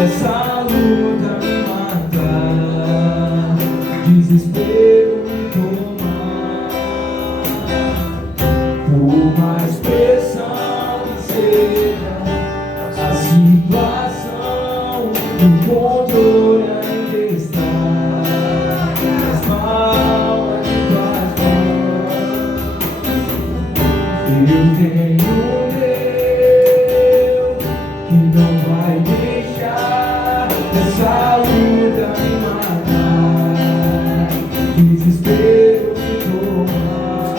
essa luta me matar, desespero me tomar. Por mais pressão que seja a situação, o controle ainda está nas palmas de tuas mãos. Eu tenho um Deus que não vai deixar essa luta me matar, desespero me tomar.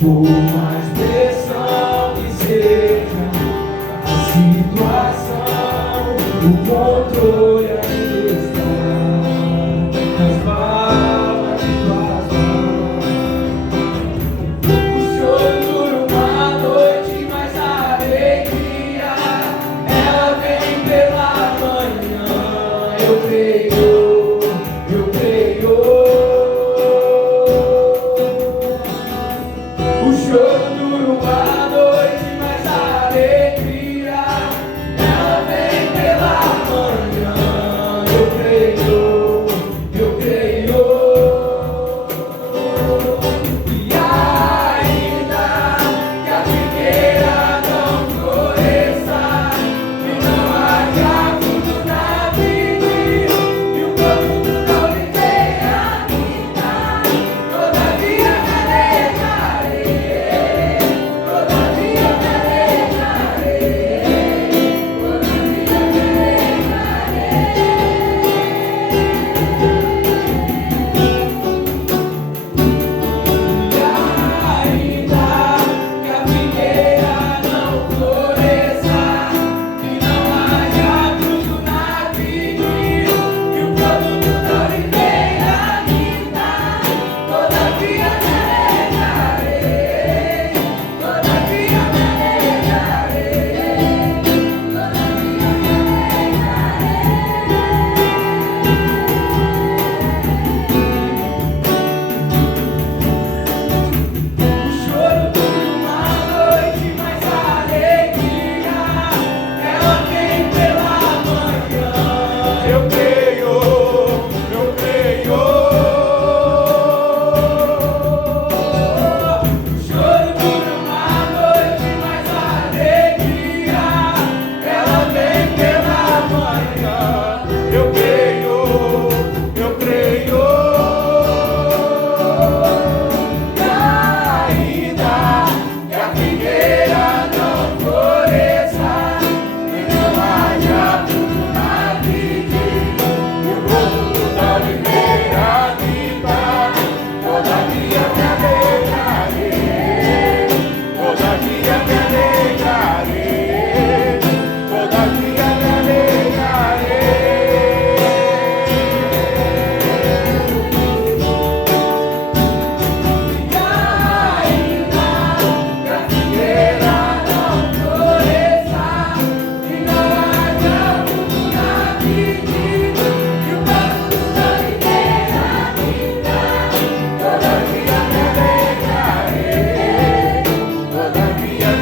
Por mais pressão que seja a situação, o controle ainda está nas palmas de tuas mãos. O choro dura uma noite, mas a alegria ela vem pela manhã. Eu creio, eu creio. O choro dura uma noite, mas a alegria ela vem pela manhã. Eu creio, eu creio. E ainda que a figueira não floresça e não haja fruto na vide e o produto não lhe tenha vida, todavia me alegrarei, todavia me alegrarei, todavia me alegrarei. E ainda que a figueira não floresça e não haja fruto na vide e o produto não lhe tenha vida, todavia me alegrarei, todavia me alegrarei, todavia me O choro dura uma noite, mas a alegria ela vem pela manhã. Eu creio, eu creio. O choro dura uma noite, mas a alegria ela vem pela manhã. Eu creio, eu creio. Ainda que a figueira não floresça e não haja fruto na vide e o produto não lhe tenha vida, todavia me alegrarei, todavia me alegrarei, todavia me alegrarei. E ainda que a figueira não floresça e não haja fruto na vide e o produto não lhe tenha vida, todavia me alegrarei, todavia me alegrarei, todavia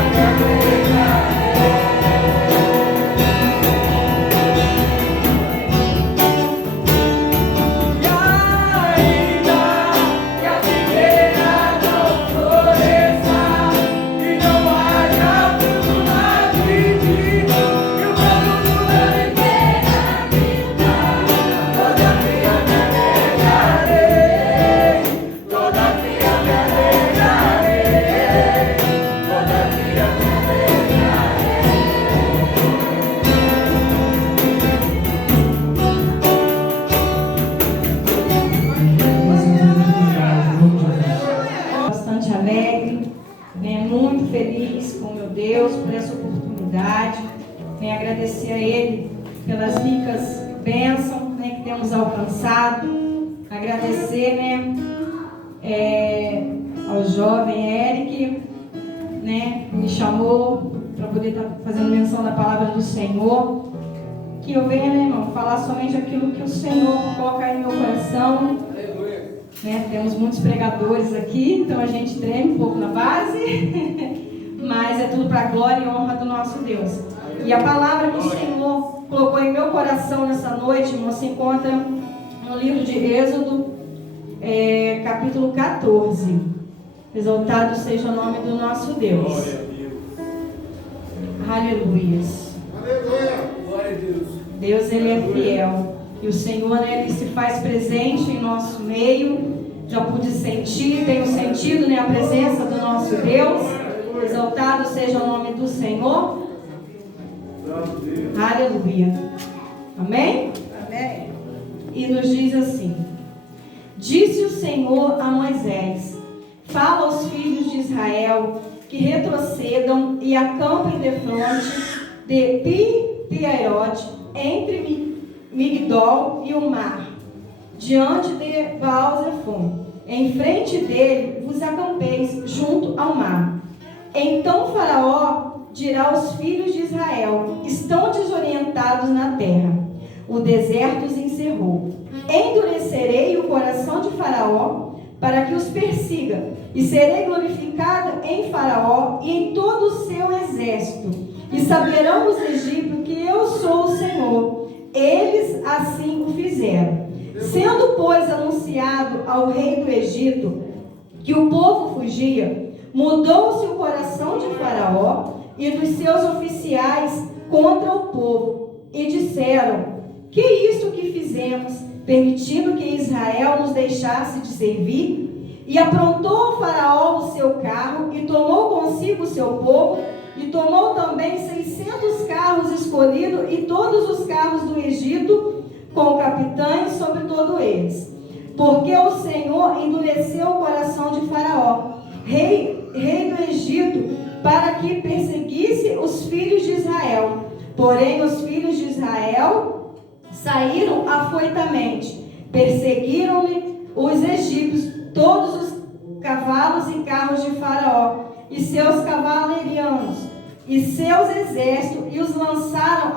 me alegrarei. E ainda que a figueira não floresça e não haja fruto na vide e o produto não lhe tenha vida, todavia me alegrarei, todavia me alegrarei, todavia me Bastante alegre, né? Muito feliz com meu Deus por essa oportunidade, né? Agradecer a Ele pelas ricas bênçãos, né, que temos alcançado, agradecer, né, ao jovem Eric, né, que me chamou para poder estar fazendo menção da palavra do Senhor, que eu venha, né, irmão, falar somente aquilo que o Senhor colocar em meu coração. Né? Temos muitos pregadores aqui, então a gente treme um pouco na base, mas é tudo para a glória e honra do nosso Deus. E a palavra que o Senhor colocou em meu coração nessa noite, irmão, se encontra no livro de Êxodo, capítulo 14. Exaltado seja o nome do nosso Deus. Glória a Deus. Aleluias. Aleluia. Glória a Deus. Deus, Ele é fiel. E o Senhor, né, Ele se faz presente em nosso meio. Já pude sentir, tenho sentido, né, a presença do nosso Deus. Exaltado seja o nome do Senhor. Aleluia. Amém? Amém. E nos diz assim: disse o Senhor a Moisés: fala aos filhos de Israel que retrocedam e acampem defronte de Pi-Hahirote, entre Migdol e o mar, diante de Baal-Zefon. Em frente dele vos acampeis junto ao mar. Então Faraó dirá aos filhos de Israel: estão desorientados na terra. O deserto os encerrou. Endurecerei o coração de Faraó para que os persiga, e serei glorificada em Faraó e em todo o seu exército. E saberão os egípcios que eu sou o Senhor. Eles assim o fizeram. Sendo, pois, anunciado ao rei do Egito que o povo fugia, mudou-se o coração de Faraó e dos seus oficiais contra o povo, e disseram: que isto que fizemos, permitindo que Israel nos deixasse de servir? E aprontou Faraó o seu carro, e tomou consigo o seu povo, e tomou também 600 carros escolhidos, e todos os carros do Egito, com capitães sobre todos eles. Porque o Senhor endureceu o coração de Faraó, rei do Egito, para que perseguisse os filhos de Israel. Porém, os filhos de Israel saíram afoitamente, perseguiram-lhe os egípcios, todos os cavalos e carros de Faraó, e seus cavalarianos, e seus exércitos, e os lançaram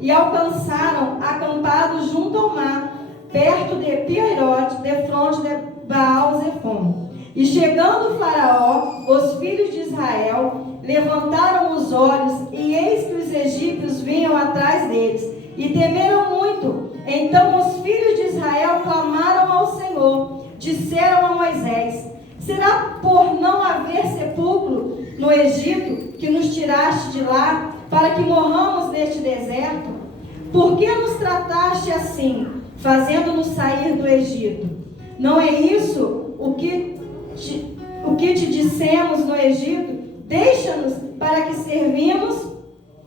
e alcançaram acampados junto ao mar, perto de Pi-Hahirote, defronte de Baal-Zefon. E chegando Faraó, os filhos de Israel levantaram os olhos, e eis que os egípcios vinham atrás deles, e temeram muito. Então os filhos de Israel clamaram ao Senhor, disseram a Moisés: será por não haver sepulcro no Egito que nos tiraste de lá, para que morramos neste deserto? Por que nos trataste assim, fazendo-nos sair do Egito? Não é isso o que te dissemos no Egito? Deixa-nos para que servimos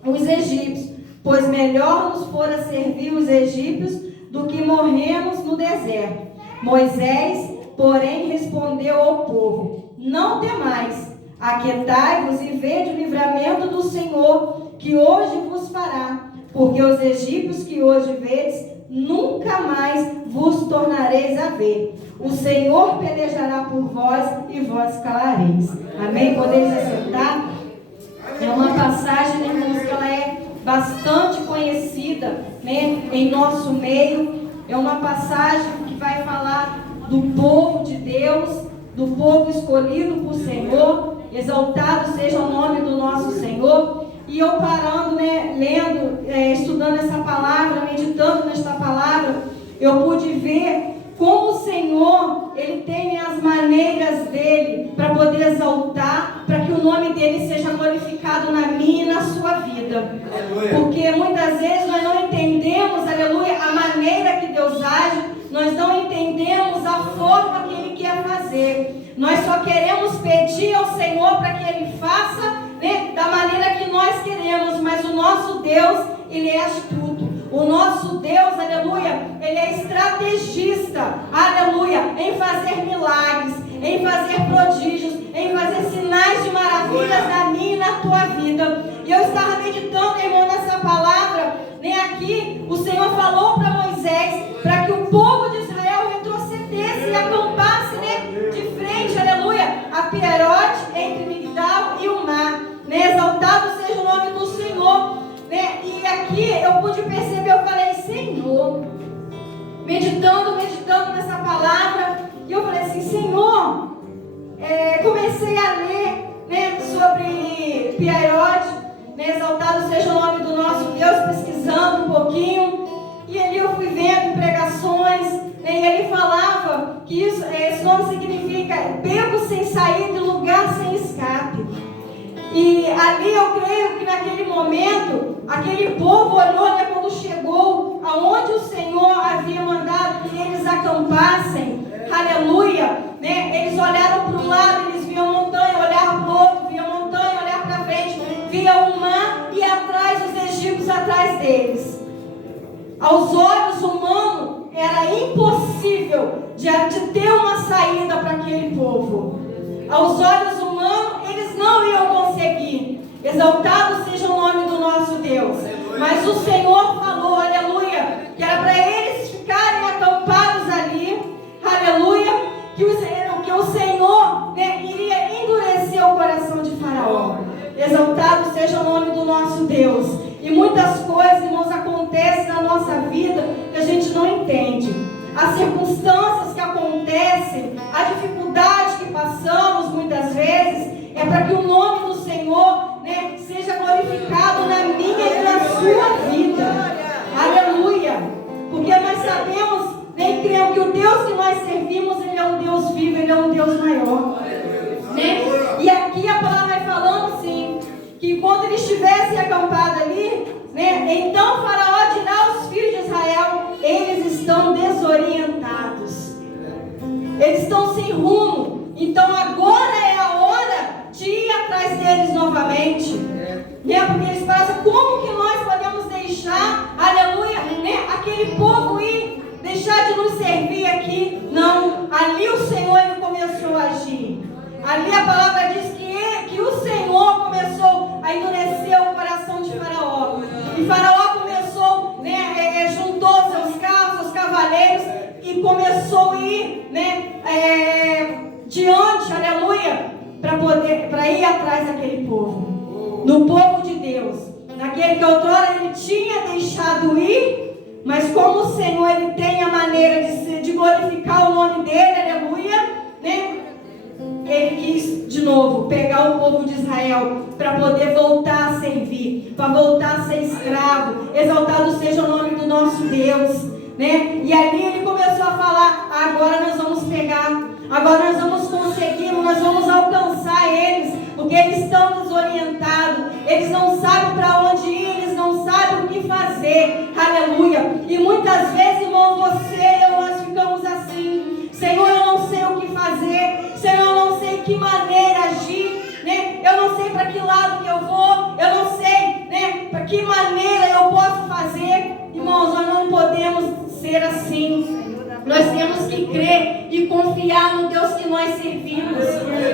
os egípcios, pois melhor nos fora servir os egípcios do que morrermos no deserto. Moisés, porém, respondeu ao povo: não temais, aquietai-vos e vede o livramento do Senhor, que hoje vos fará, porque os egípcios que hoje vedes, nunca mais vos tornareis a ver. O Senhor pelejará por vós e vós calareis. Amém? Podeis assentar? É uma passagem, né, irmãos, que ela é bastante conhecida, né, em nosso meio. É uma passagem que vai falar do povo de Deus, do povo escolhido por Senhor. Exaltado seja o nome do nosso Senhor. E eu parando, né, lendo, estudando essa palavra, meditando nesta palavra, eu pude ver como o Senhor, Ele tem as maneiras dEle para poder exaltar, para que o nome dEle seja glorificado na minha e na sua vida. Aleluia. Porque muitas vezes nós não entendemos, aleluia, a maneira que Deus age, nós não entendemos a forma que Ele quer fazer. Nós só queremos pedir ao Senhor para que Ele faça, né, da maneira que nós queremos, mas o nosso Deus, Ele é astuto. O nosso Deus, aleluia, Ele é estrategista, aleluia, em fazer milagres, em fazer prodígios, em fazer sinais de maravilhas na minha e na tua vida. E eu estava meditando, irmão, nessa palavra, né, aqui, o Senhor falou para Moisés, para que o povo de Israel retrocedesse e acampasse, né, de frente, aleluia, a Pi-Hahirote, entre Migdal e o mar, né, exaltado seja o nome do Senhor, né, e aqui eu pude perceber, eu falei: Senhor, meditando nessa palavra, e eu falei assim: Senhor, comecei a ler, né, sobre Pierrot, né? Exaltado seja o nome do nosso Deus, pesquisando um pouquinho. E ali eu fui vendo pregações, né? E ele falava que esse nome significa beco sem saída e lugar sem escape. E ali eu creio que naquele momento, aquele povo olhou, né, quando chegou aonde o Senhor havia mandado que eles acampassem, aleluia, né? Eles olharam para um lado, eles viam montanha, olharam para o outro, viam montanha, olharam para frente, viam o mar e atrás os egípcios atrás deles. Aos olhos humanos era impossível de ter uma saída para aquele povo. Aos olhos humanos eles não iam conseguir. Exaltado seja o nome do nosso Deus. Mas o Senhor falou, aleluia, que era para eles ficarem acampados ali, aleluia, que o Senhor, né, iria endurecer o coração de Faraó. Exaltado seja o nome do nosso Deus. E muitas coisas, irmãos, acontecem na nossa vida que a gente não entende. As circunstâncias que acontecem, a dificuldade que passamos muitas vezes, é para que o nome do Senhor, né, seja glorificado na minha e na sua vida. Aleluia! Porque nós sabemos, nem cremos que o Deus que nós servimos, Ele é um Deus vivo, Ele é um Deus maior. Né? E aqui a palavra vai falando assim, que quando eles estivessem acampados ali, né, então Faraó dirá aos filhos de Israel, eles estão desorientados, eles estão sem rumo, então agora é a hora de ir atrás deles novamente, né, porque eles falam, como que nós podemos deixar, aleluia, né, aquele povo ir, deixar de nos servir aqui? Não, ali o Senhor, Ele começou a agir. Ali a palavra diz que o Senhor começou a endurecer o coração de Faraó. E Faraó começou, né, juntou seus carros, seus cavaleiros e começou a ir, né, diante, aleluia, para ir atrás daquele povo. No povo de Deus. Naquele que outrora ele tinha deixado ir, mas como o Senhor ele tem a maneira de glorificar o nome dele, aleluia, né? Ele quis de novo pegar o povo de Israel para poder voltar a servir, para voltar a ser escravo. Exaltado seja o nome do nosso Deus, né? E ali ele começou a falar, agora nós vamos pegar, agora nós vamos conseguir, nós vamos alcançar eles, porque eles estão desorientados, eles não sabem para onde ir, eles não sabem o que fazer, aleluia. E muitas vezes, irmão, você e eu, nós ficamos assim, Senhor, eu não sei o que fazer, Senhor, eu não sei que maneira agir, né? Eu não sei para que lado que eu vou, eu não sei, né, para que maneira eu posso fazer. Irmãos, nós não podemos ser assim. Nós temos que crer e confiar no Deus que nós servimos.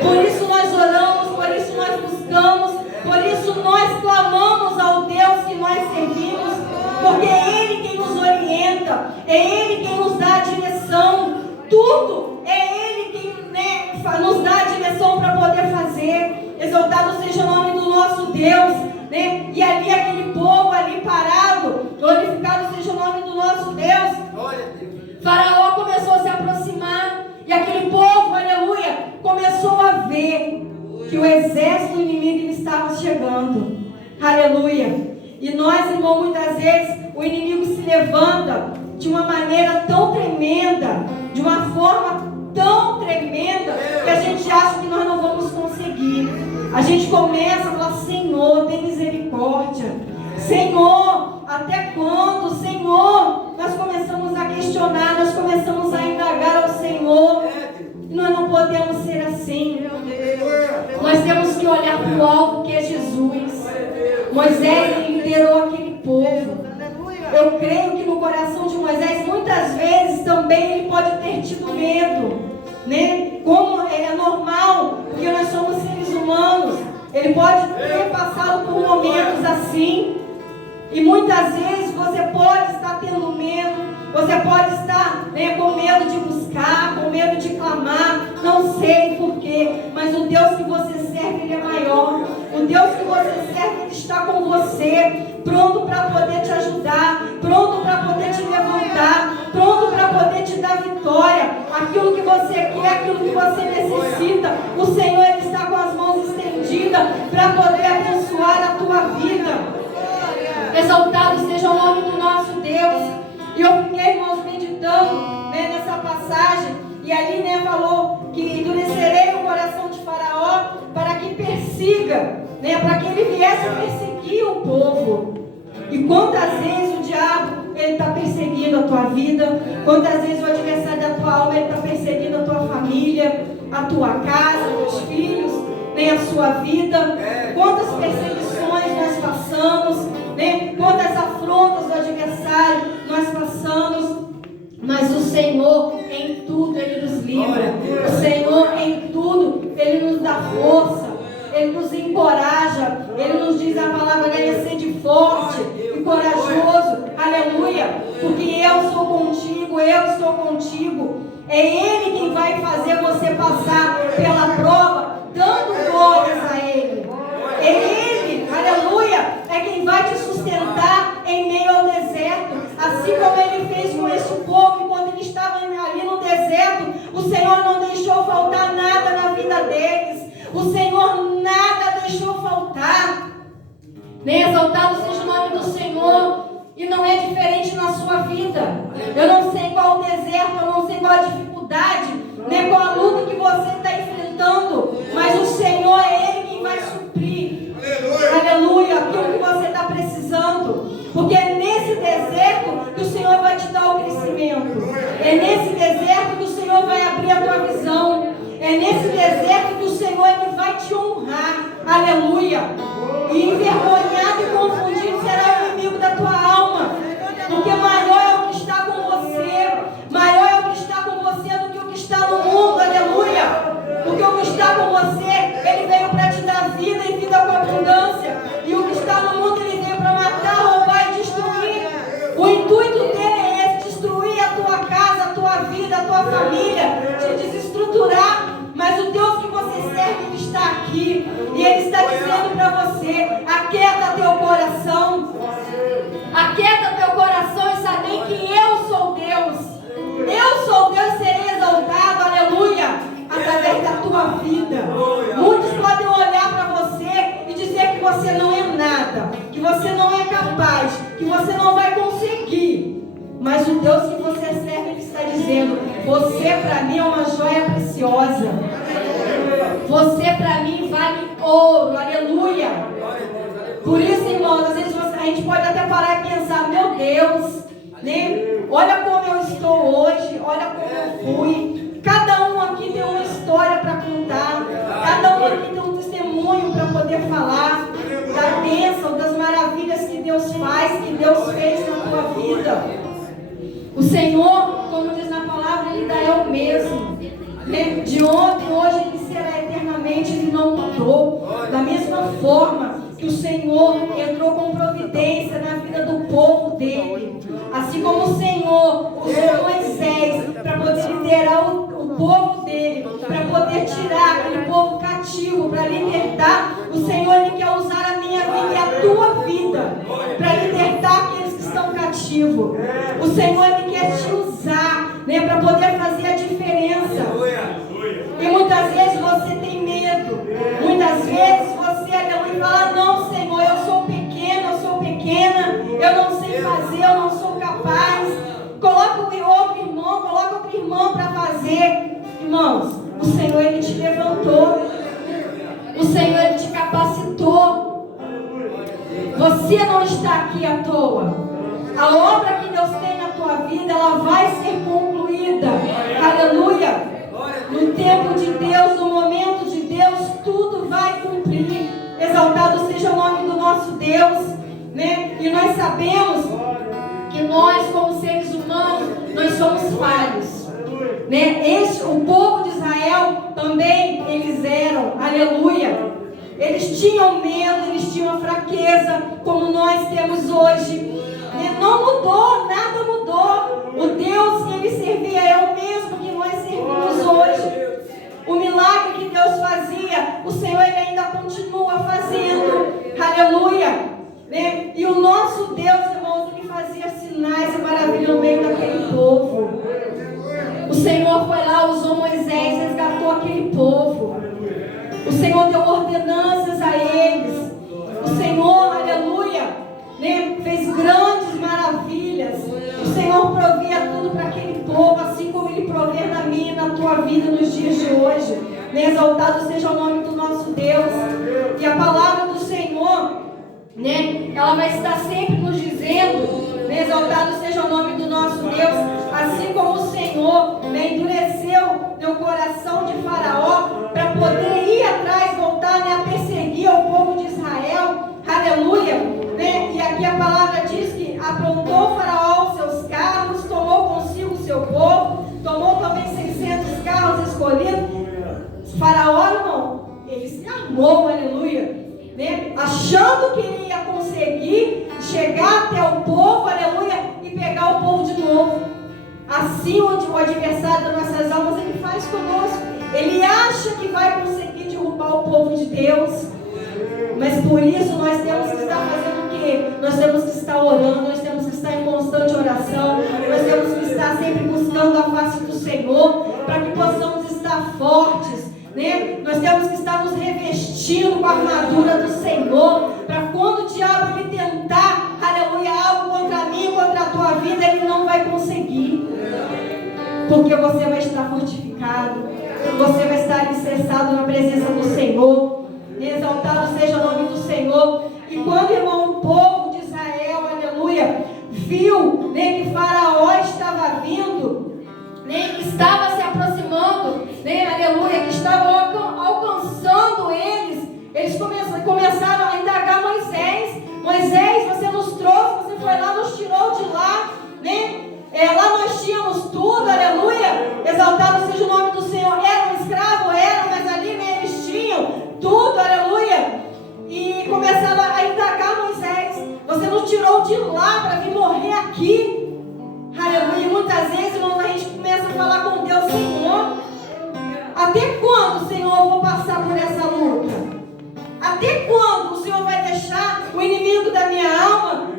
Por isso nós oramos, por isso nós buscamos, por isso nós clamamos ao Deus que nós servimos, porque é Ele quem nos orienta, é Ele quem nos dá a direção, tudo é Ele quem, né, nos dá a direção para poder fazer. Exaltado seja o nome do nosso Deus, né? E ali aquele povo ali parado, glorificado seja o nome do nosso Deus. Faraó começou a se aproximar e aquele povo, aleluia, começou a ver que o exército inimigo estava chegando, aleluia. E nós, irmão, muitas vezes o inimigo se levanta de uma maneira tão tremenda, de uma forma tão tremenda, que a gente acha que nós não vamos conseguir. A gente começa a falar, Senhor, tem misericórdia, Senhor, até quando? Senhor, nós começamos a questionar, nós começamos a indagar ao Senhor. E nós não podemos ser assim. Nós temos que olhar para o alvo que é Jesus. Moisés, ele liderou aquele povo. Eu creio que no coração de Moisés, muitas vezes também ele pode ter tido medo, né? Como é normal, porque nós somos seres humanos. Ele pode ter passado por momentos assim. E muitas vezes você pode estar tendo medo, você pode estar, né, com medo de buscar, com medo de clamar, não sei porquê, mas o Deus que você serve, Ele é maior. O Deus que você serve, Ele está com você, pronto para poder te ajudar, pronto para poder te levantar, pronto para poder te dar vitória. Aquilo que você quer, aquilo que você necessita, o Senhor, Ele está com as mãos estendidas para poder abençoar E ali, né, falou que endurecerei o coração de Faraó para que persiga, né, para que ele viesse a perseguir o povo. E quantas vezes o diabo, ele está perseguindo a tua vida, quantas vezes o adversário da tua alma, ele está perseguindo a tua família, a tua casa, os teus filhos, né, a sua vida. Quantas perseguições nós passamos, né, quantas afrontas do adversário nós passamos. Mas o Senhor, em tudo, Ele nos livra. O Senhor, em tudo, Ele nos dá força. Ele nos encoraja. Ele nos diz a palavra dele: sede forte e corajoso. Aleluia. Porque eu sou contigo, eu estou contigo. É Ele quem vai fazer você passar pela prova, dando glórias a Ele. É Ele, aleluia, é quem vai te sustentar em meio ao deserto. Assim como Ele fez com esse povo, quando eles estavam ali no deserto, o Senhor não deixou faltar nada na vida deles. O Senhor nada deixou faltar. Nem exaltado seja o nome do Senhor. E não é diferente na sua vida. Eu não sei qual o deserto, eu não sei qual a dificuldade, nem qual a luta que você está enfrentando, mas o Senhor é Ele quem vai suprir. Aleluia, aquilo que você está precisando. Porque é nesse deserto que o Senhor vai te dar o crescimento. É nesse deserto que o Senhor vai abrir a tua visão. É nesse deserto que o Senhor Ele vai te honrar. Aleluia. E envergonhado e confundido será o inimigo da tua alma. Porque maior é o que está com você. Maior é o que está com você do que o que está no mundo. Aleluia. Porque o que está com você, Ele veio para te dar vida e vida com abundância. E o que está no mundo, Ele veio para matar, roubar e destruir. O intuito dele é esse: destruir a tua casa, a tua vida, a tua família, te desestruturar. Mas o Deus que você serve, Ele está aqui. E Ele está dizendo para você: aquieta teu coração. Aquieta teu coração e saber que eu sou Deus. Eu sou Deus, serei exaltado, aleluia, através da tua vida. Muitos podem olhar para você e dizer que você não é nada, que você não é capaz, que você não vai conseguir. Mas o Deus que você serve, Ele está dizendo: você para mim é uma joia preciosa. Você para mim vale ouro, aleluia. Por isso, irmãos, às vezes a gente pode até parar e pensar: meu Deus, né? Olha como eu estou hoje, olha como eu fui. Cada um aqui tem uma história para contar. Cada um aqui tem um testemunho para poder falar da bênção, das maravilhas que Deus faz, que Deus fez na tua vida. O Senhor, como diz na palavra, Ele ainda é o mesmo. De ontem, hoje, Ele será eternamente. Ele não mudou. Da mesma forma que o Senhor entrou com providência na vida do povo dele. Assim como o Senhor usou Moisés para poder liderar o povo dele, para poder tirar aquele povo cativo, para libertar, o Senhor Ele quer usar a minha vida e a tua vida para libertar aqueles que estão cativos. O Senhor Ele quer te usar, né, para poder fazer a diferença. E muitas vezes você tem medo. Muitas vezes você, aleluia, fala: não, Senhor, eu sou pequeno, eu sou pequena, eu não sei fazer, eu não sou capaz. Coloca outro irmão, coloca outro irmão para fazer. Irmãos, o Senhor Ele te levantou. O Senhor Ele te capacitou. Você não está aqui à toa. A obra que Deus tem na tua vida, ela vai ser concluída. Aleluia. No tempo de Deus, no momento de Deus, tudo vai cumprir. Exaltado seja o nome do nosso Deus, né? E nós sabemos que nós, como seres humanos, nós somos falhos, né? O povo de Israel também, eles eram, aleluia. Eles tinham medo, eles tinham a fraqueza, como nós temos hoje. Não mudou, nada mudou. O Deus que ele servia é o mesmo que nós servimos hoje. O milagre que Deus fazia, o Senhor Ele ainda continua fazendo. Aleluia. Né? E o nosso Deus, irmãos, Ele fazia sinais e maravilhas no meio daquele povo. O Senhor foi lá, usou Moisés, resgatou aquele povo. O Senhor deu ordenanças a eles. O Senhor, aleluia, né, fez grandes maravilhas. O Senhor provia tudo para aquele povo, assim como Ele provê na minha e na tua tua vida nos dias de hoje. Exaltado seja o nome do nosso Deus. E a palavra do Senhor, ela vai estar sempre nos dizendo, exaltado seja o nome do nosso Deus, assim como o Senhor endureceu o coração de Faraó para poder ir atrás, voltar a perseguir o povo de Israel. Aleluia. E aqui a palavra diz que aprontou Faraó os seus carros, tomou consigo o seu povo, tomou também 600 carros escolhidos. Faraó, irmão, ele se armou, aleluia, achando que ele ia conseguir chegar até o povo, aleluia, e pegar o povo de novo. Assim o adversário das nossas almas, ele faz conosco. Ele acha que vai conseguir derrubar o povo de Deus. Mas por isso nós temos que estar fazendo o quê? Nós temos que estar orando, nós temos que estar em constante oração, nós temos que estar sempre buscando a face do Senhor, para que possamos estar fortes. Nós temos que estar nos revestindo com a armadura do Senhor, para quando o diabo ele tentar, aleluia, algo contra mim, contra a tua vida, ele não vai conseguir, porque você vai estar fortificado, você vai estar alicerçado na presença do Senhor. Exaltado seja o nome do Senhor. E quando, irmão, o povo de Israel, aleluia, viu que Faraó estava vindo, que estava se aproximando, aleluia, que estava alcançando eles começaram a indagar Moisés. Moisés, você nos trouxe, você foi lá, nos tirou de lá, lá nós tínhamos tudo, aleluia, exaltado seja o nome do Senhor. Era um escravo, mas ali eles tinham tudo, aleluia. E começaram a indagar Moisés, você nos tirou de lá para vir morrer aqui, aleluia. E muitas vezes, irmãos, a gente começa a falar com Deus: Senhor, até quando, Senhor, eu vou passar por essa luta? Até quando o Senhor vai deixar o inimigo da minha alma,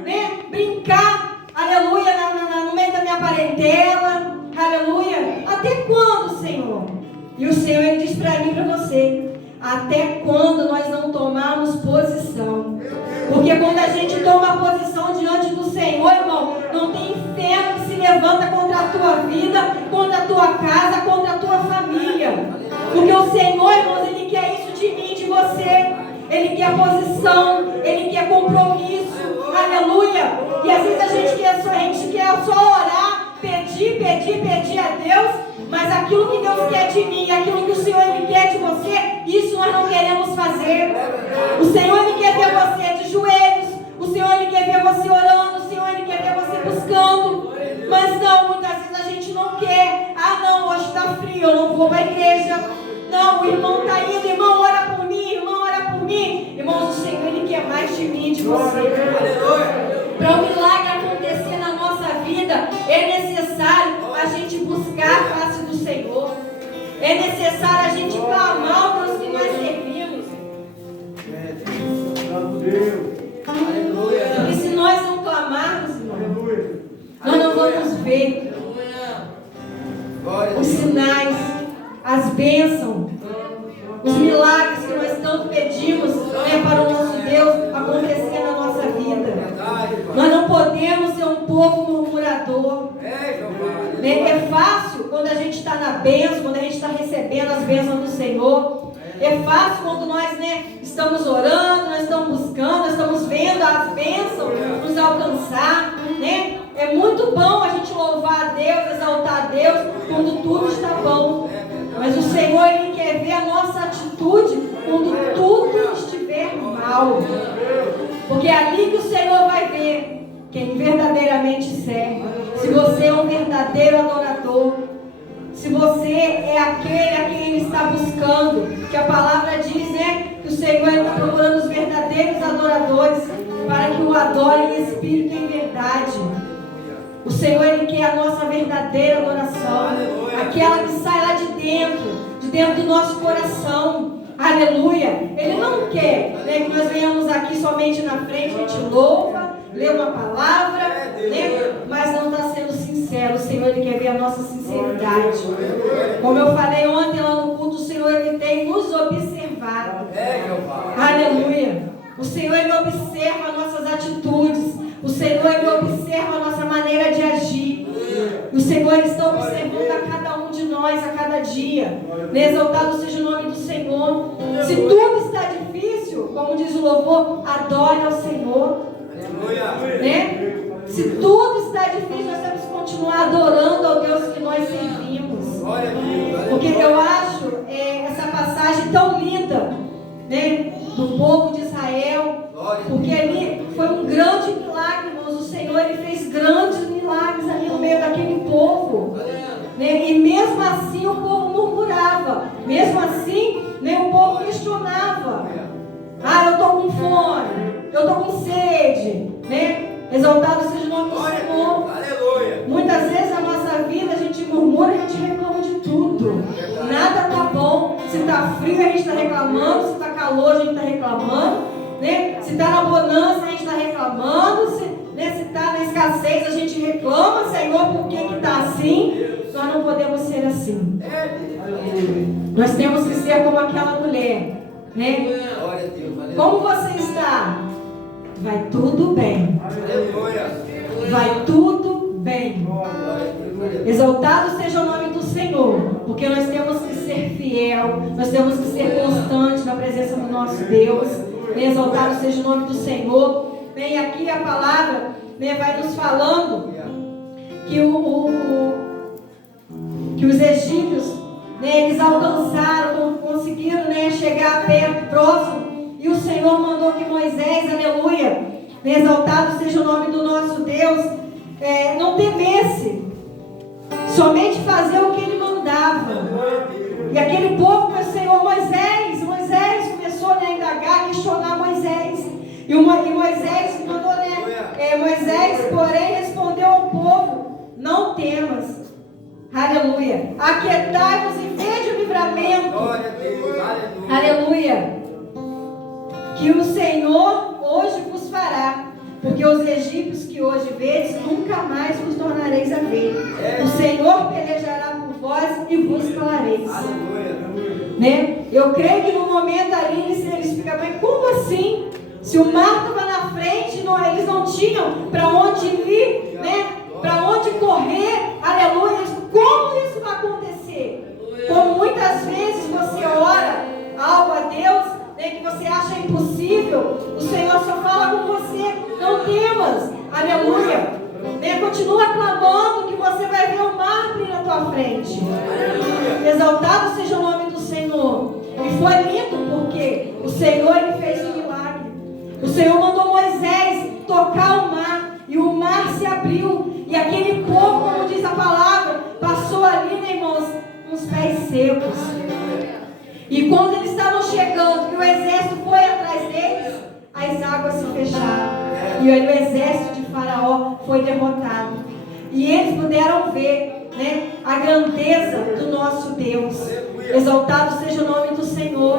brincar, aleluia, no meio da minha parentela, aleluia? Até quando, Senhor? E o Senhor, ele diz para mim e para você: até quando nós não tomarmos posição? Porque quando a gente toma posição diante do Senhor, irmão, não tem inferno que se levanta contra a tua vida, contra a tua casa, contra a tua família. Porque o Senhor, irmãos, ele quer isso de mim e de você. Ele quer posição, ele quer compromisso, aleluia. E às vezes a gente quer só orar, pedir a Deus, mas aquilo que Deus quer de mim, aquilo que o Senhor ele quer de você, isso nós não queremos fazer. O Senhor ele quer ver você de joelhos, o Senhor ele quer ver você orando, o Senhor ele quer ver você buscando. Mas não, muitas vezes a gente não quer. Ah não, hoje está frio, eu não vou para a igreja. Não, o irmão está indo, irmão, ora por mim, irmão, ora por mim. Irmãos, o Senhor ele quer mais de mim e de você. Para o milagre acontecer na nossa vida, é necessário a gente buscar a face do Senhor. É necessário a gente clamar o Deus que nós servimos. E se nós não clamarmos, irmão, nós não vamos ver os sinais, as bênçãos, os milagres que nós tanto pedimos para o nosso Deus acontecer na nossa vida. Nós não podemos ser um povo murmurador. É fácil quando a gente está na bênção, quando a gente está recebendo as bênçãos do Senhor. É fácil quando nós estamos orando, nós estamos buscando, nós estamos vendo as bênçãos nos alcançar. É muito bom a gente louvar a Deus, exaltar a Deus quando tudo está bom. Mas o Senhor ele quer ver a nossa atitude quando tudo estiver mal. Porque é ali que o Senhor vai ver quem verdadeiramente serve. Se você é um verdadeiro adorador, se você é aquele a quem Ele está buscando, que a palavra diz, que o Senhor está procurando os verdadeiros adoradores, para que o adorem em espírito e em verdade. O Senhor, Ele quer a nossa verdadeira adoração, aquela que sai lá de dentro do nosso coração. Aleluia. Ele não quer que nós venhamos aqui somente na frente, a gente louva, lê uma palavra, mas não está sendo sincero. O Senhor ele quer ver a nossa sinceridade. Como eu falei ontem lá no culto, o Senhor ele tem nos observado. Aleluia. O Senhor ele observa nossas atitudes. O Senhor ele observa a nossa maneira de agir. O Senhor está observando a cada um de nós. nós a cada dia. Exaltado seja o nome do Senhor. Se tudo está difícil, como diz o louvor, adore ao Senhor. Né? Se tudo está difícil, nós temos que continuar adorando ao Deus que nós servimos. Porque eu acho essa passagem tão linda, né, do povo de Israel. Porque ali foi um grande milagre, irmãos. O Senhor, Ele fez grandes milagres ali no meio daquele povo. Né? E mesmo assim o povo murmurava. Mesmo assim, né, o povo questionava. Ah, eu estou com fome, eu estou com sede, né? Exaltado seja o nome do Senhor. Aleluia. Muitas vezes na nossa vida a gente murmura e a gente reclama de tudo. Nada está bom. Se está frio a gente está reclamando. Se está calor a gente está reclamando, né? Se está na bonança a gente está reclamando. Se está na escassez a gente reclama. Senhor, por que está assim? Nós não podemos ser assim. Nós temos que ser como aquela mulher, né? Como você está? Vai tudo bem. Vai tudo bem. Exaltado seja o nome do Senhor, porque nós temos que ser fiel, nós temos que ser constantes na presença do nosso Deus. Exaltado seja o nome do Senhor. Vem aqui a palavra, né, vai nos falando que que os egípcios, né, eles alcançaram, conseguiram, né, chegar perto, próximo. E o Senhor mandou que Moisés, aleluia, exaltado seja o nome do nosso Deus, não temesse, somente fazer o que Ele mandava. E aquele povo com o Senhor, Moisés começou, né, a indagar, questionar Moisés. E Moisés mandou, né, Moisés, porém, respondeu ao povo: não temas, aleluia, aquietai-vos e vede o livramento, aleluia, que o Senhor hoje vos fará, porque os egípcios que hoje vedes, nunca mais vos tornareis a ver. O Senhor pelejará por vós e vos calareis. Né? Eu creio que no momento ali eles ficam, mas como assim? Se o mar estava na frente, eles não tinham para onde ir, né? Para onde correr, aleluia. Como isso vai acontecer? Como muitas vezes você ora algo a Deus, né, que você acha impossível, o Senhor só fala com você: não temas, aleluia, né, continua clamando que você vai ver o mar abrir na tua frente. Exaltado seja o nome do Senhor. E foi lindo porque o Senhor, Ele fez um milagre. O Senhor mandou Moisés tocar o mar e o mar se abriu, e aquele povo, como diz a palavra, passou ali, né, irmãos, uns pés secos. E quando eles estavam chegando, que o exército foi atrás deles, as águas se fecharam. E o exército de Faraó foi derrotado. E eles puderam ver, né, a grandeza do nosso Deus. Exaltado seja o nome do Senhor.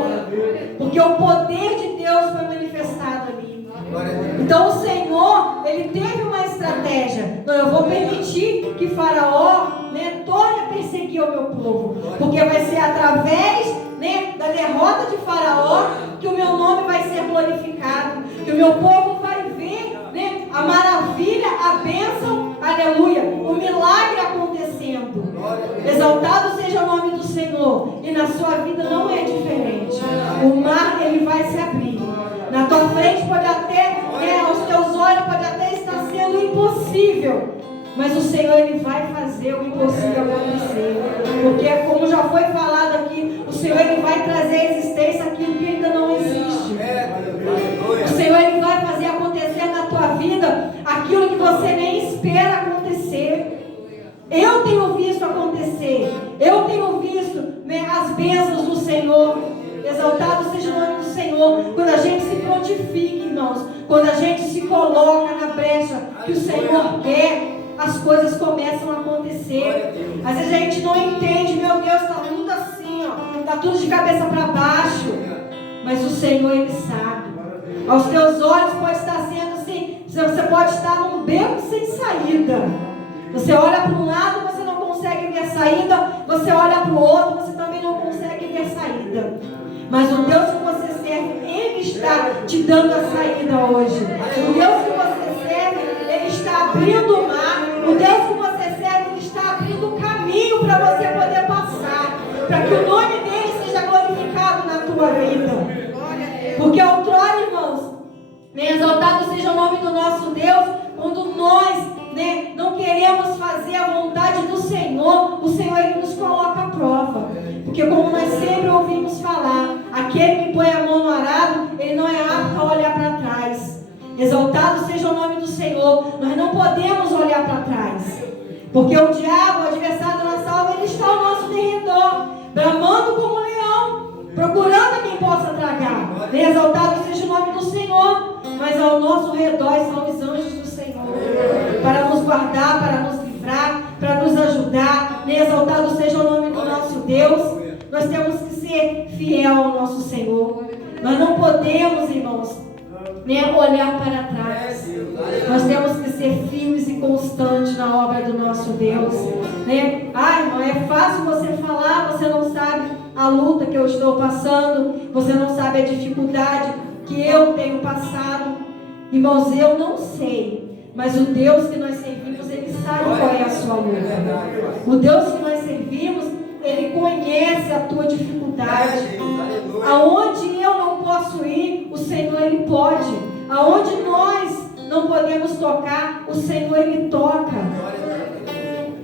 Porque o poder de Deus foi manifestado ali. Então o Senhor, Ele teve uma estratégia. Não, eu vou permitir que Faraó, né, torne a perseguir o meu povo. Porque vai ser através, né, da derrota de Faraó que o meu nome vai ser glorificado, que o meu povo vai ver, né, a maravilha, a bênção, aleluia, o milagre acontecendo. Exaltado seja o nome do Senhor. E na sua vida não é diferente. O mar, ele vai se abrir. Na tua frente pode até, aos teus olhos pode até estar sendo impossível, mas o Senhor, Ele vai fazer o impossível acontecer. Porque, como já foi falado aqui, o Senhor, Ele vai trazer à existência aquilo que ainda não existe. O Senhor, Ele vai fazer acontecer na tua vida aquilo que você nem espera acontecer. Eu tenho visto acontecer. Eu tenho visto, né, as bênçãos do Senhor. Exaltado seja o nome do Senhor. Quando a gente se prontifica, irmãos, quando a gente se coloca na brecha que o Senhor quer, as coisas começam a acontecer. Às vezes a gente não entende, meu Deus, está tudo assim, ó, está tudo de cabeça para baixo. Mas o Senhor, Ele sabe. Aos teus olhos pode estar sendo assim, você pode estar num beco sem saída. Você olha para um lado, você não consegue ver saída. Você olha para o outro, você também não consegue ver saída. Mas o Deus que você serve, Ele está te dando a saída hoje. O Deus que você serve, Ele está abrindo o mar. O Deus que você serve, Ele está abrindo o caminho para você poder passar. Exaltado seja o nome do nosso Deus. Quando nós, não queremos fazer a vontade do Senhor, o Senhor ele nos coloca à prova. Porque como nós sempre ouvimos falar, aquele que põe a mão no arado, ele não é apto a olhar para trás. Exaltado seja o nome do Senhor. Nós não podemos olhar para trás. Porque o diabo, o adversário da nossa alma, ele está ao nosso derredor, bramando como um leão, procurando a quem possa tragar. Exaltado seja o nome do Senhor. Mas ao nosso redor estão os anjos do Senhor, para nos guardar, para nos livrar, para nos ajudar. Exaltado seja o nome do nosso Deus. Nós temos que ser fiel ao nosso Senhor. Nós não podemos, irmãos, olhar para trás. Nós temos que ser firmes e constantes na obra do nosso Deus. Irmão, é fácil você falar, você não sabe a luta que eu estou passando, você não sabe a dificuldade que eu tenho passado. Irmãos, eu não sei, mas o Deus que nós servimos, ele sabe qual é a sua luta. O Deus que nós servimos, ele conhece a tua dificuldade. Aonde eu não posso ir, o Senhor ele pode. Aonde nós não podemos tocar, o Senhor ele toca.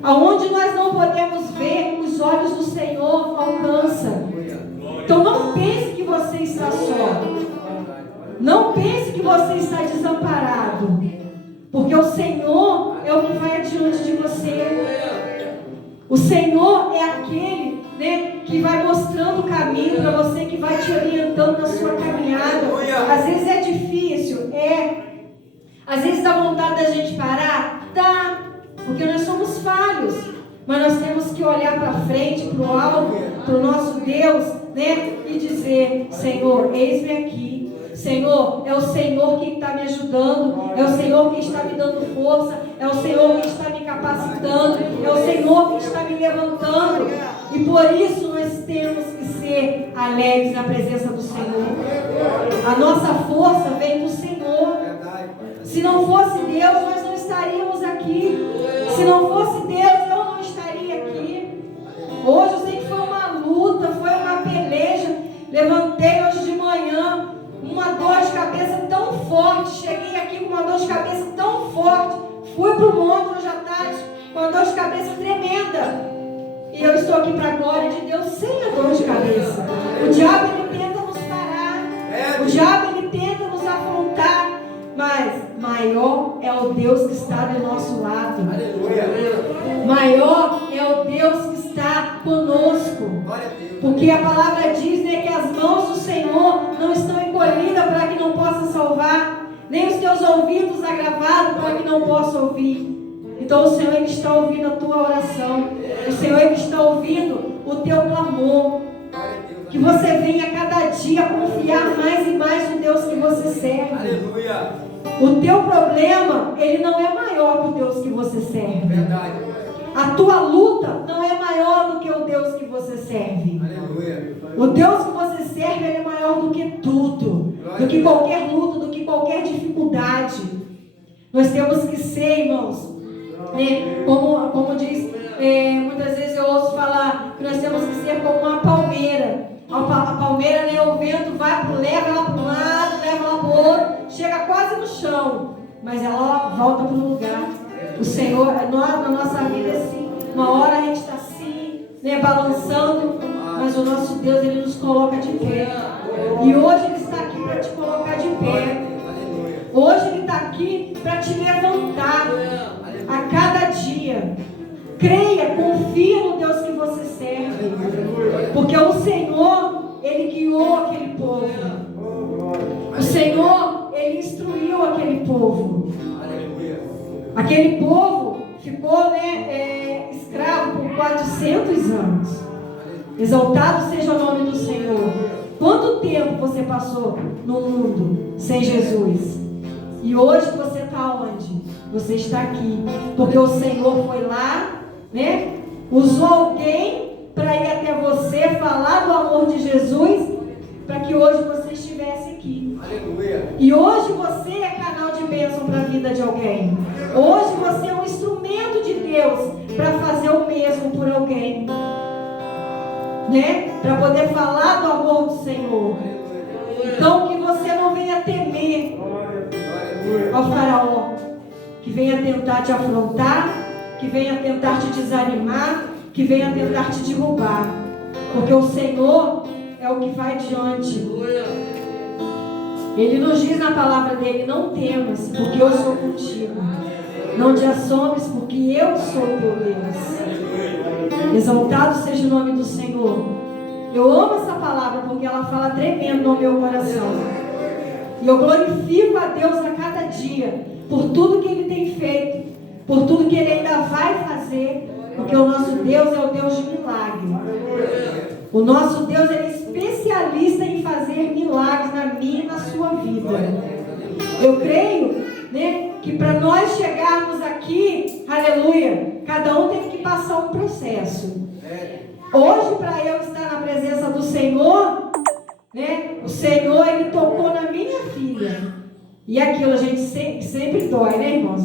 Aonde nós não podemos ver, os olhos do Senhor alcançam. Então não pense que você está só. Não pense que você está desamparado. Porque o Senhor é o que vai adiante de você. O Senhor é aquele, que vai mostrando o caminho para você, que vai te orientando na sua caminhada. Às vezes é difícil, às vezes dá vontade da gente parar, dá, porque nós somos falhos. Mas nós temos que olhar para frente, para o alto, para o nosso Deus, e dizer: Senhor, eis-me aqui. Senhor, é o Senhor que está me ajudando, é o Senhor que está me dando força, é o Senhor que está me capacitando, é o Senhor que está me levantando. E por isso nós temos que ser alegres na presença do Senhor. A nossa força vem do Senhor. Se não fosse Deus, nós não estaríamos aqui. Se não fosse Deus, eu não estaria aqui. Hoje eu sei que foi uma luta, foi uma peleja. Levantei hoje de manhã, uma dor de cabeça tão forte. Cheguei aqui com uma dor de cabeça tão forte. Fui para o monte hoje à tarde com uma dor de cabeça tremenda. E eu estou aqui para a glória de Deus sem a dor de cabeça. O diabo ele tenta nos parar. O diabo ele tenta nos afrontar. Mas maior é o Deus que está do nosso lado. Maior é o Deus que está conosco. Porque a palavra diz, que as mãos do Senhor não estão encolhidas para que não possa salvar, nem os teus ouvidos agravados para que não possa ouvir. Então o Senhor ele está ouvindo a tua oração. O Senhor ele está ouvindo o teu clamor. Que você venha cada dia confiar mais e mais no Deus que você serve. Aleluia. O teu problema, ele não é maior que o Deus que você serve. Verdade. A tua luta não é maior do que o Deus que você serve. Aleluia. O Deus que você serve, ele é maior do que tudo. Do que qualquer luta, do que qualquer dificuldade. Nós temos que ser, irmãos, como diz, muitas vezes eu ouço falar que nós temos que ser como uma palmeira. A palmeira, o vento vai, leva ela para um lado, leva ela para o outro, chega quase no chão, mas ela volta para o lugar. O Senhor, na nossa vida é assim. Uma hora a gente está assim, balançando, mas o nosso Deus, ele nos coloca de pé. E hoje ele está aqui para te colocar de pé. Hoje ele está aqui para te levantar a cada dia. Creia, confia no Deus que você serve. Porque o Senhor, ele guiou aquele povo. O Senhor, ele instruiu aquele povo. Aquele povo ficou escravo por 400 anos. Exaltado seja o nome do Senhor. Quanto tempo você passou no mundo sem Jesus? E hoje você está onde? Você está aqui. Porque o Senhor foi lá, usou alguém para ir até você, falar do amor de Jesus, para que hoje você estivesse aqui. Aleluia. E hoje você é canal de bênção para a vida de alguém. Hoje você é um instrumento de Deus para fazer o mesmo por alguém, para poder falar do amor do Senhor. Então que você não venha temer ao faraó, que venha tentar te afrontar, que venha tentar te desanimar, que venha tentar te derrubar, porque o Senhor é o que vai diante. Ele nos diz na palavra dele: não temas, porque eu sou contigo. Não te assombres, porque eu sou teu Deus. Exaltado seja o nome do Senhor. Eu amo essa palavra porque ela fala tremendo no meu coração. E eu glorifico a Deus a cada dia por tudo que Ele tem feito, por tudo que Ele ainda vai fazer, porque o nosso Deus é o Deus de milagre. O nosso Deus é especialista em fazer milagres na minha e na sua vida. Eu creio, que para nós chegarmos aqui, aleluia, cada um teve que passar um processo. Hoje, para eu estar na presença do Senhor, o Senhor, Ele tocou na minha filha. E aquilo a gente sempre dói, irmãos?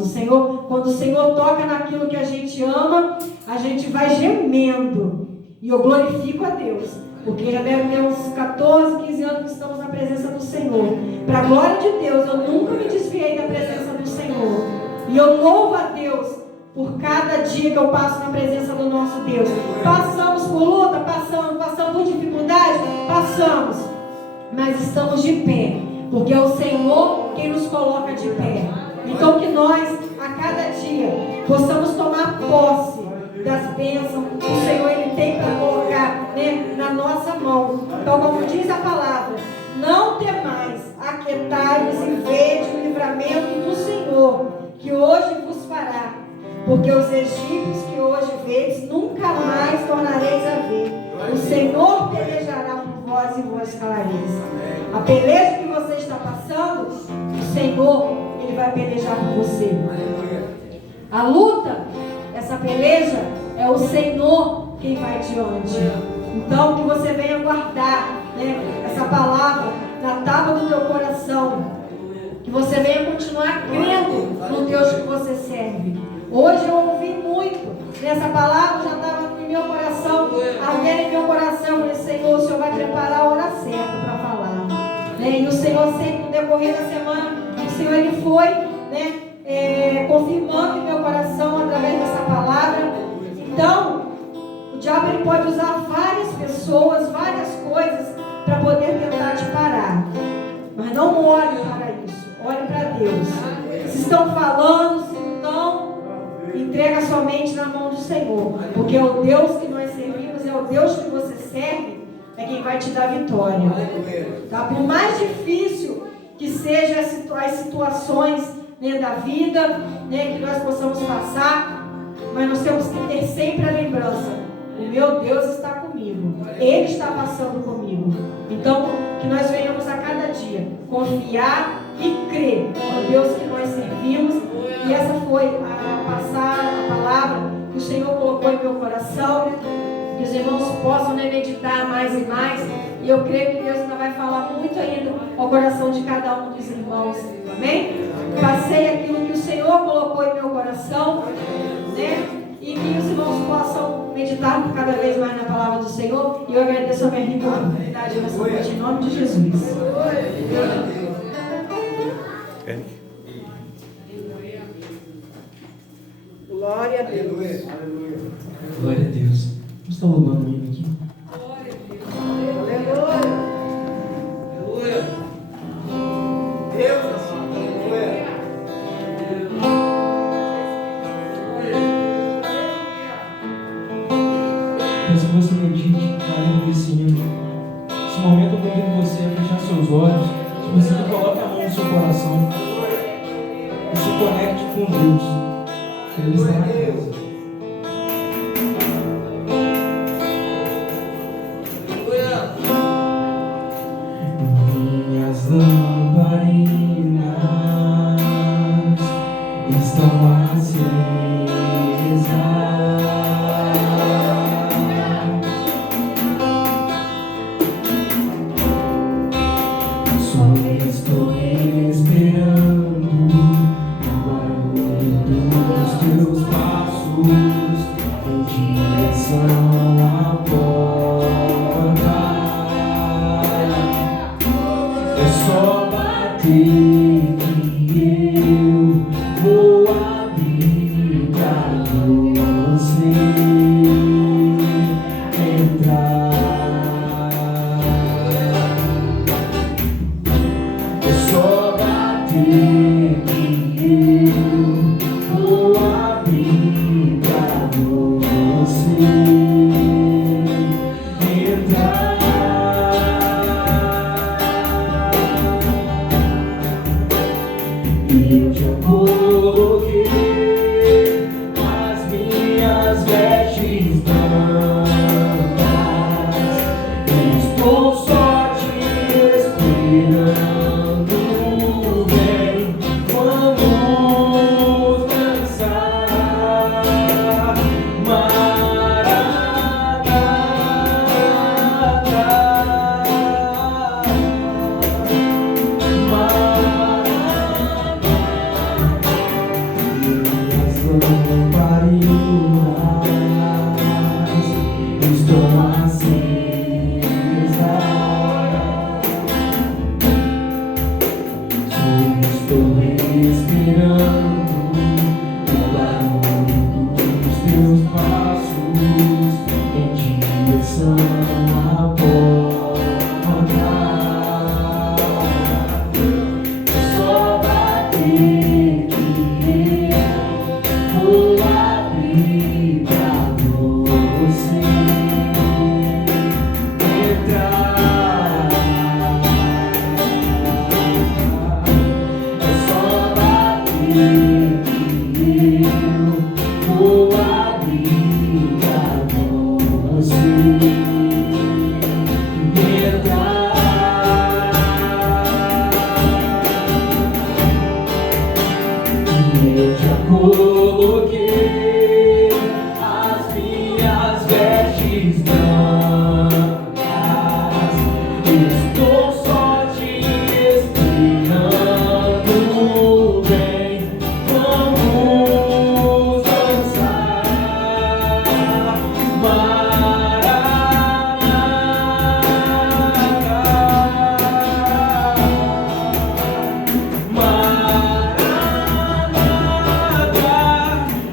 Quando o Senhor toca naquilo que a gente ama, a gente vai gemendo. E eu glorifico a Deus, porque já deve ter uns 14, 15 anos que estamos na presença do Senhor. Para a glória de Deus, eu nunca me desviei da presença do Senhor. E eu louvo a Deus por cada dia que eu passo na presença do nosso Deus. Passamos por luta, passamos por dificuldade, passamos. Mas estamos de pé, porque é o Senhor quem nos coloca de pé. Então que nós, a cada dia, possamos tomar posse das bênçãos que o Senhor Ele tem para colocar na nossa mão. Então, como diz a palavra: não temais, aquietai-vos e vede o livramento do Senhor, que hoje vos fará. Porque os egípcios que hoje vedes, nunca mais tornareis a ver. O Senhor pelejará por vós e vós calareis. A peleja que você está passando, o Senhor, Ele vai pelejar por você. A luta, essa peleja, é o Senhor quem vai diante. Então, que você venha guardar essa palavra na tábua do teu coração. Que você venha continuar crendo no Deus que você serve. Hoje eu ouvi muito nessa palavra, já estava no meu coração, ardendo em meu coração. Eu falei: Senhor, o Senhor vai preparar a hora certa para falar. E o Senhor sempre, no decorrer da semana, o Senhor Ele foi confirmando em meu coração através dessa palavra. Então, o diabo ele pode usar várias pessoas, várias coisas para poder tentar te parar. Mas não olhe para isso, olhe para Deus. Se estão falando, se não estão, entrega sua mente na mão do Senhor, porque é o Deus que nós servimos, é o Deus que você serve, é quem vai te dar vitória. Tá? Por mais difícil que sejam as situações da vida, que nós possamos passar, mas nós temos que ter sempre a lembrança: o meu Deus está comigo, Ele está passando comigo. Então, que nós venhamos a cada dia confiar e crer no Deus que nós servimos. E essa foi a palavra que o Senhor colocou em meu coração, que os irmãos possam meditar mais e mais. E eu creio que Deus ainda vai falar muito ainda ao coração de cada um dos irmãos. Amém? Passei aquilo que o Senhor colocou em meu coração, e que os irmãos possam meditar cada vez mais na palavra do Senhor. E eu agradeço a minha rica oportunidade nessa noite, em nome de Jesus. Glória a Deus. Glória a Deus. Vamos estar louvando o hino aqui. Aleluia. Deus é santo. Aleluia. Peço que você medite na língua desse hino. Esse momento eu convido você a fechar seus olhos. Se você não coloca a mão no seu coração e se conecte com Deus. Ele está na casa. Minhas lamparinas estão acesas. Só estou esperando o barulho dos teus passos. eu já coloquei as minhas vestes brancas. Estou só te esperando. Vem, vamos dançar. Maranata. Lamparinas estão acesas. Estou respirando o barulho dos teus passos em direção à porta. É só bater que vou abrir pra você entrar. É só bater que eu vou abrir pra você entrar. Eu já coloquei as minhas vestes brancas. Estou só te esperando. Vem, vamos dançar. Maranata.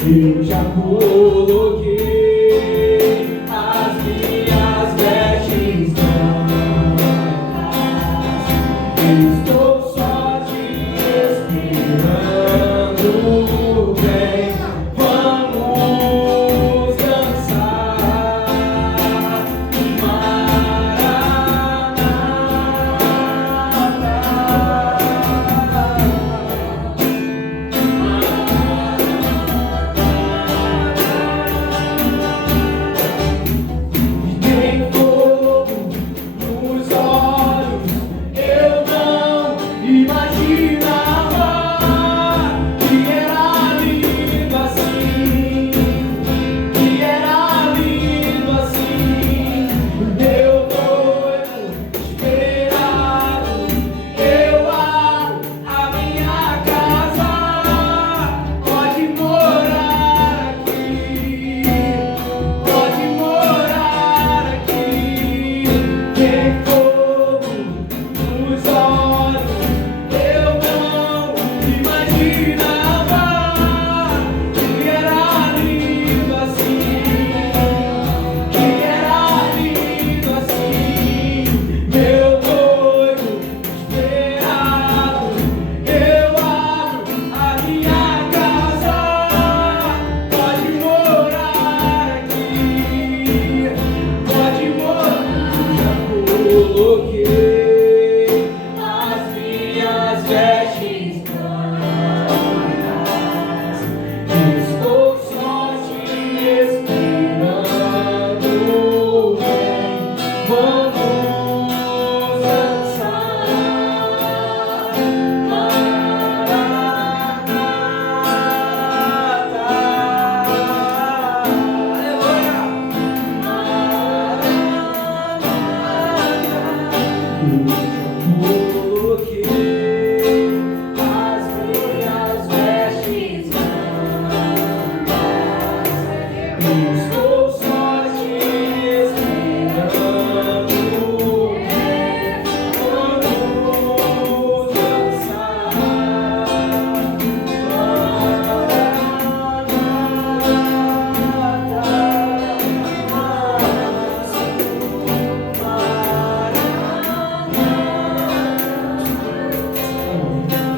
Eu já coloquei